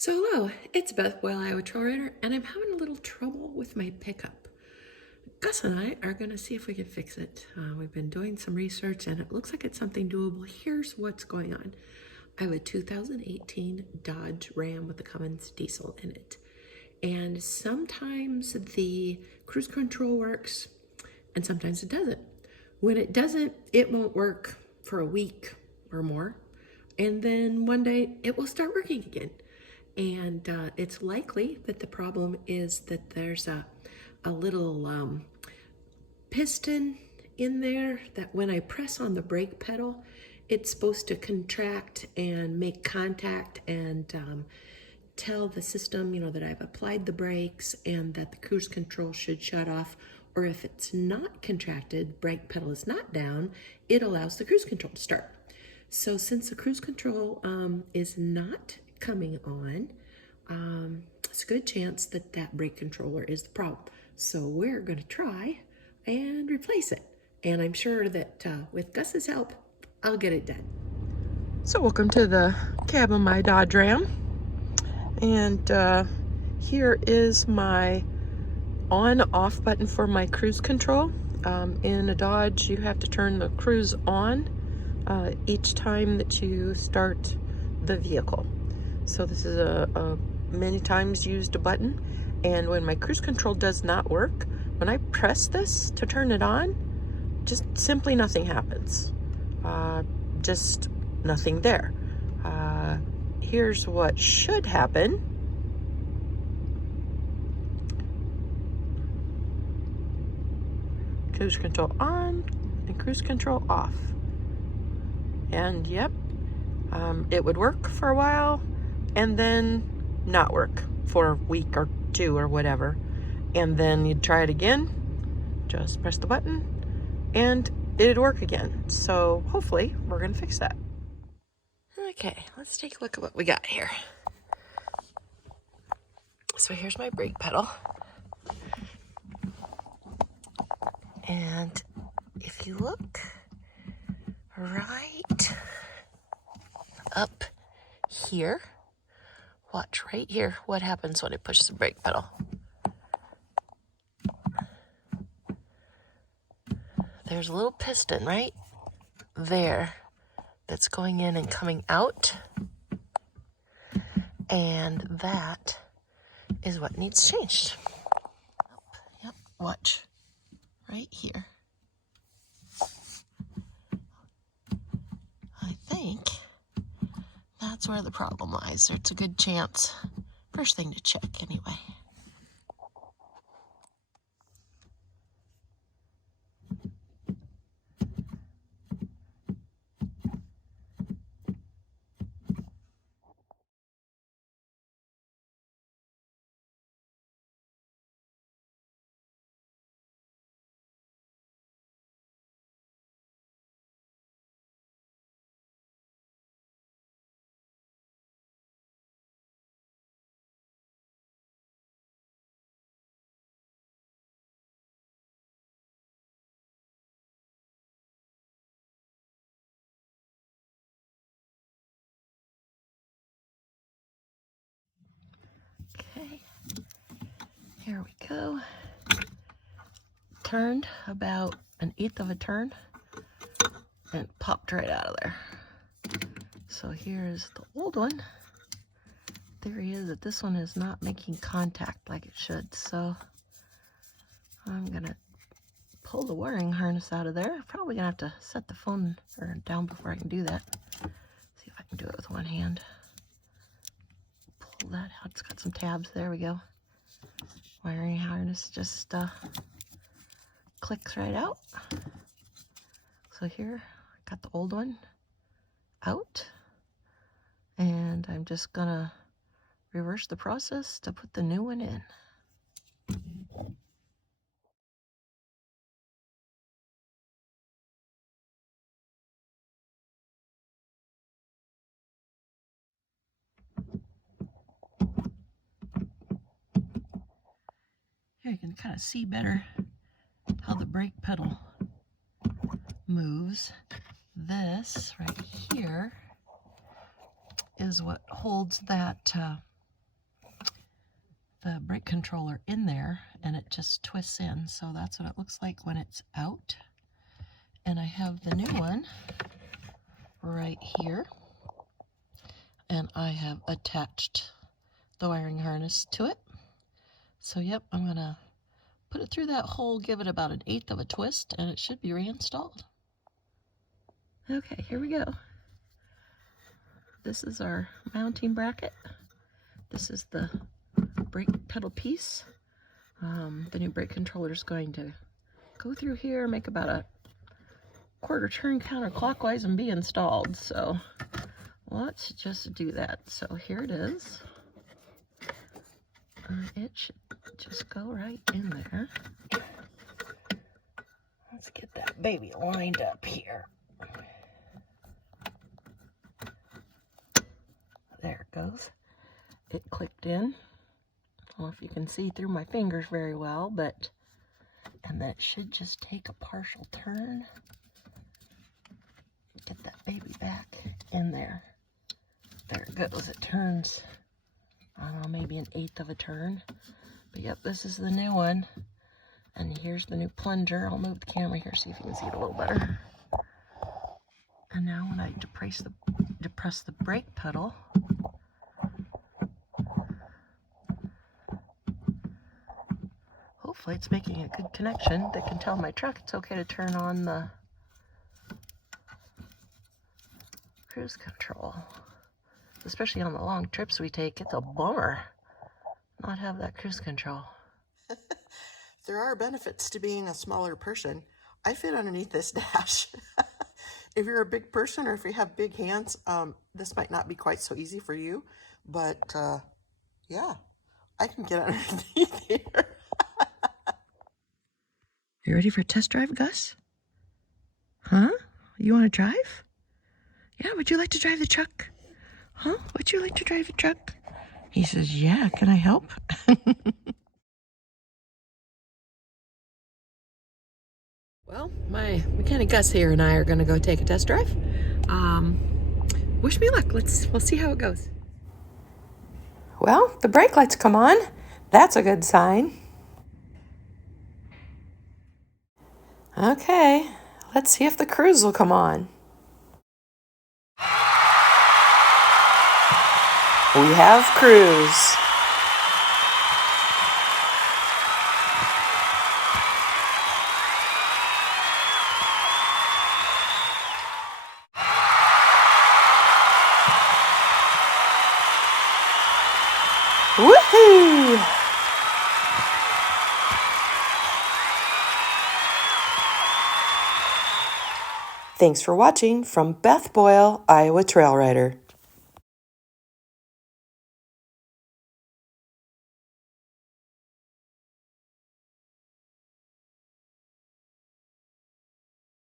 So hello, it's Beth Boyle, Iowa Trail Rider, and I'm having a little trouble with my pickup. Gus and I are going to see if we can fix it. We've been doing some research, and it looks like it's something doable. Here's what's going on. I have a 2018 Dodge Ram with a Cummins diesel in it. And sometimes the cruise control works, and sometimes it doesn't. When it doesn't, it won't work for a week or more. And then one day it will start working again. And it's likely that the problem is that there's a little piston in there that when I press on the brake pedal, it's supposed to contract and make contact and tell the system, that I've applied the brakes and that the cruise control should shut off. Or if it's not contracted, brake pedal is not down, it allows the cruise control to start. So since the cruise control is not coming on, it's a good chance that that brake controller is the problem. So we're going to try and replace it. And I'm sure that with Gus's help, I'll get it done. So welcome to the cab of my Dodge Ram. And here is my on-off button for my cruise control. In a Dodge, you have to turn the cruise on each time that you start the vehicle. So this is a many times used button, and when my cruise control does not work, when I press this to turn it on, just simply nothing happens. Just nothing there. Here's what should happen. Cruise control on and cruise control off. And yep, it would work for a while and then not work for a week or two or whatever. And then you'd try it again, just press the button and it'd work again. So hopefully we're gonna fix that. Okay, let's take a look at what we got here. So here's my brake pedal. And if you look right up here, watch right here what happens when I push the brake pedal. There's a little piston right there that's going in and coming out. And that is what needs changed. Yep, watch right here. I think that's where the problem lies. It's a good chance. First thing to check anyway. Okay, here we go. Turned about 1/8 of a turn and it popped right out of there. So here's the old one. Theory is that this one is not making contact like it should. So I'm gonna pull the wiring harness out of there. Probably gonna have to set the phone down before I can do that. See if I can do it with one hand. Pull that out. It's got some tabs. There we go. Wiring harness just clicks right out. So here, I got the old one out, and I'm just gonna reverse the process to put the new one in. Here you can kind of see better how the brake pedal moves. This right here is what holds that the brake controller in there and it just twists in. So that's what it looks like when it's out. And I have the new one right here. And I have attached the wiring harness to it. So yep, I'm gonna put it through that hole, give it about 1/8 of a twist, and it should be reinstalled. Okay, here we go. This is our mounting bracket. This is the brake pedal piece. The new brake controller is going to go through here, make about a 1/4 turn counterclockwise and be installed. So let's just do that. So here it is. It should just go right in there. Let's get that baby lined up here. There it goes. It clicked in. I don't know if you can see through my fingers very well, but, and then it should just take a partial turn. Get that baby back in there. There it goes. It turns, I don't know, maybe 1/8 of a turn. But yep, this is the new one. And here's the new plunger. I'll move the camera here, see if you can see it a little better. And now when I depress the brake pedal, hopefully it's making a good connection that can tell my truck it's okay to turn on the cruise control. Especially on the long trips we take, it's a bummer not have that cruise control. There are benefits to being a smaller person. I fit underneath this dash. If you're a big person or if you have big hands, this might not be quite so easy for you, but yeah, I can get underneath here. You ready for a test drive, Gus? Huh? You want to drive? Yeah, would you like to drive the truck? Huh? Would you like to drive the truck? He says, yeah, can I help? Well, my mechanic Gus here and I are going to go take a test drive. Wish me luck. We'll see how it goes. Well, the brake lights come on. That's a good sign. Okay, let's see if the cruise will come on. We have cruise. Woohoo! Thanks for watching from Beth Boyle, Iowa Trail Rider.